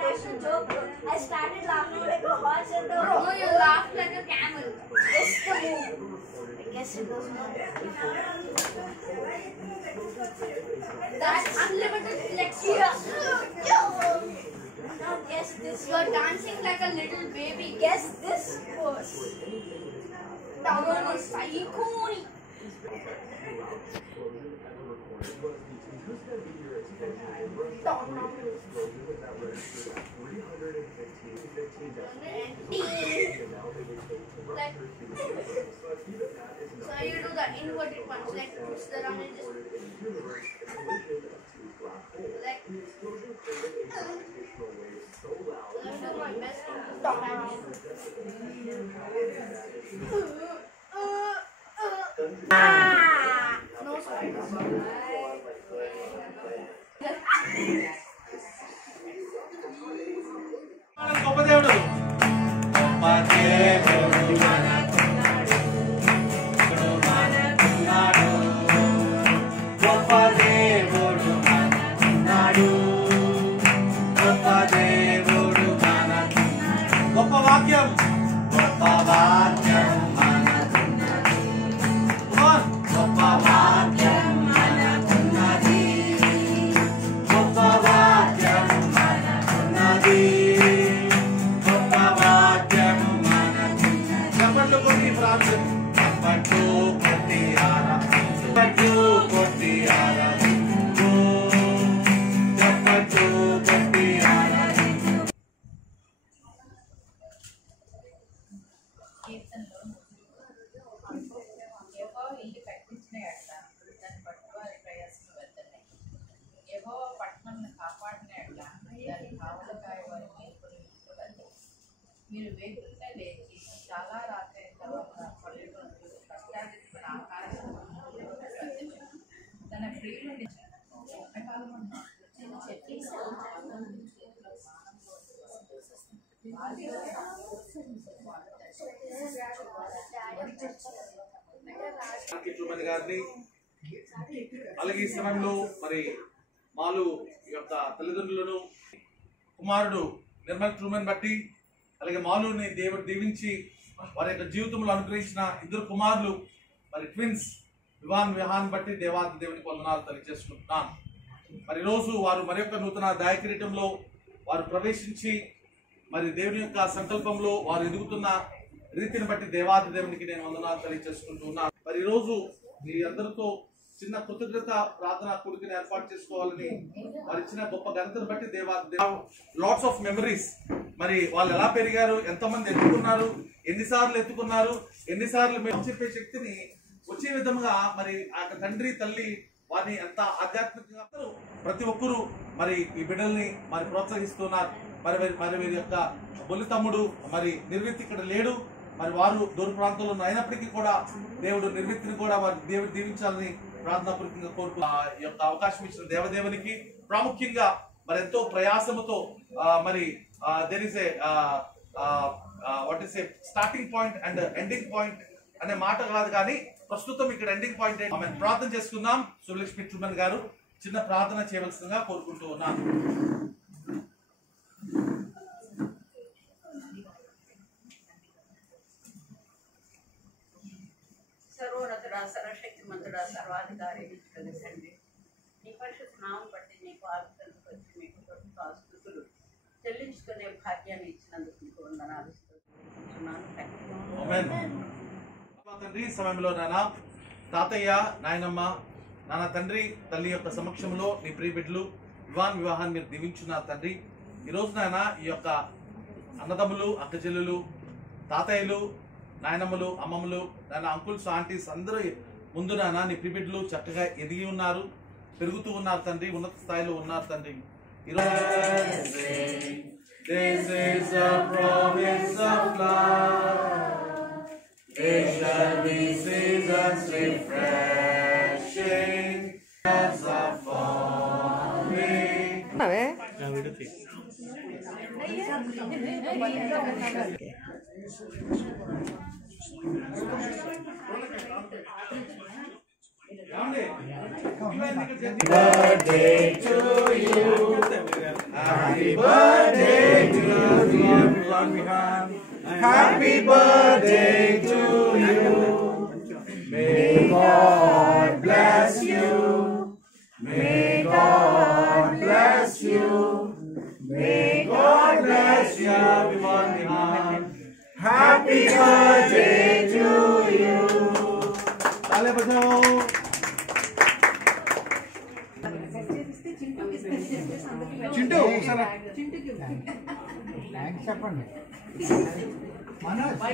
international joke. I started laughing like a horse and the No, you laughed like a camel. Guess the move. I guess it was not. That's unlimited flex. Now guess this. You're dancing like a little baby. Guess this pose. Down on psycho. Like, so you do the inverted punch, like push the round and just like. Let me do my best. No, sorry. మీరు వేగుంటే లేచి చాలా రాత్రి కష్టాన్ని ఆకాశం తన ప్రియులు గారిని అలాగే ఈ సమయంలో మరి మాలు యొక్క తల్లిదండ్రులను కుమారుడు నిర్మల్ ట్రూమన్ బట్టి అలాగే మాలుని దేవుడు దీవించి వారి యొక్క జీవితంలో అనుగ్రహించిన ఇద్దరు కుమారులు మరి ట్విన్స్ వివాహాన్ని బట్టి దేవునికి వందనాలు తెలియజేసుకుంటున్నాను. మరి ఈరోజు వారు మరి యొక్క నూతన దైవకిరీటంలో వారు ప్రవేశించి మరి దేవుని యొక్క సంకల్పంలో వారు ఎదుగుతున్న రీతిని బట్టి దేవునికి నేను వందనాలు తెలియజేసుకుంటున్నాను. మరి ఈరోజు మీ అందరితో చిన్న కృతజ్ఞత ప్రార్థన కూడికని ఏర్పాటు చేసుకోవాలని వారు ఇచ్చిన గొప్ప ఘనతను బట్టి లాట్స్ ఆఫ్ మెమరీస్. మరి వాళ్ళు ఎలా పెరిగారు, ఎంతమంది ఎత్తుకున్నారు, ఎన్నిసార్లు మేము చెప్పే శక్తిని వచ్చే విధంగా మరి ఆ తండ్రి తల్లి వారిని ఎంత ఆధ్యాత్మికంగా ప్రతి ఒక్కరూ మరి ఈ బిడ్డల్ని మరి ప్రోత్సహిస్తున్నారు. మరి వీరి యొక్క బొల్లి తమ్ముడు మరి నిర్విత్తి ఇక్కడ లేడు. మరి వారు దూర ప్రాంతంలో అయినప్పటికీ కూడా దేవుడు నిర్విత్తిని కూడా వారి దేవుడు దీవించాలని ప్రార్థనాపూర్వకంగా కోరుకు ఈ యొక్క అవకాశం ఇచ్చిన దేవదేవునికి ప్రాముఖ్యంగా మరి ఎంతో ప్రయాసముతో మరి there is a what is a starting point and ending point అనే మాట కాదు, కానీ ప్రస్తుతం ఇక్కడ ఎండింగ్ పాయింట్ ఆమె ప్రార్థన చేసుకుందాం. సులక్ష్మి ట్రూమన్ గారు చిన్న ప్రార్థన చేయవలసిందిగా కోరుకుంటూ ఉన్నాను. సర్వోన్నతుడా, సర్వశక్తిమంతుడా, సర్వాధికారి తండ్రి, నీ పరిశుద్ధ నామం బట్టి నీకు ఆస్తులకు వచ్చి మీకు ఆస్తుతులు చెల్లించుకునే భాగ్యాన్ని ఇచ్చినందుకు నీకు వందనాలు తండ్రి. సమయంలో నాన్న తాతయ్య, నాయనమ్మ, నాన్న తండ్రి తల్లి యొక్క సమక్షంలో నీ ప్రియ బిడ్డలు వివాహాన్ని మీరు దీవించున్నారు తండ్రి. ఈరోజు నాయన ఈ యొక్క అన్నదమ్ములు, అక్కచెల్లెలు, తాతయ్యలు, నాయనమ్మలు, అమ్మమ్మలు, నాన్న అంకుల్స్, ఆంటీస్ అందరూ ముందు నాన్న నీ ప్రియ బిడ్డలు చక్కగా ఎదిగి ఉన్నారు, పెరుగుతూ ఉన్నారు తండ్రి, ఉన్నత స్థాయిలో ఉన్నారు తండ్రి. This is the promise of love. It shall be seasons refreshing as of falling. Birthday to you. Happy birthday to you, everyone behind. Happy birthday to you. May God bless you. May God bless you. May God bless you, everyone behind. Happy birthday to you. ताले बजाओ. చింటూ ఒకసారి చెప్పండి మనోజ్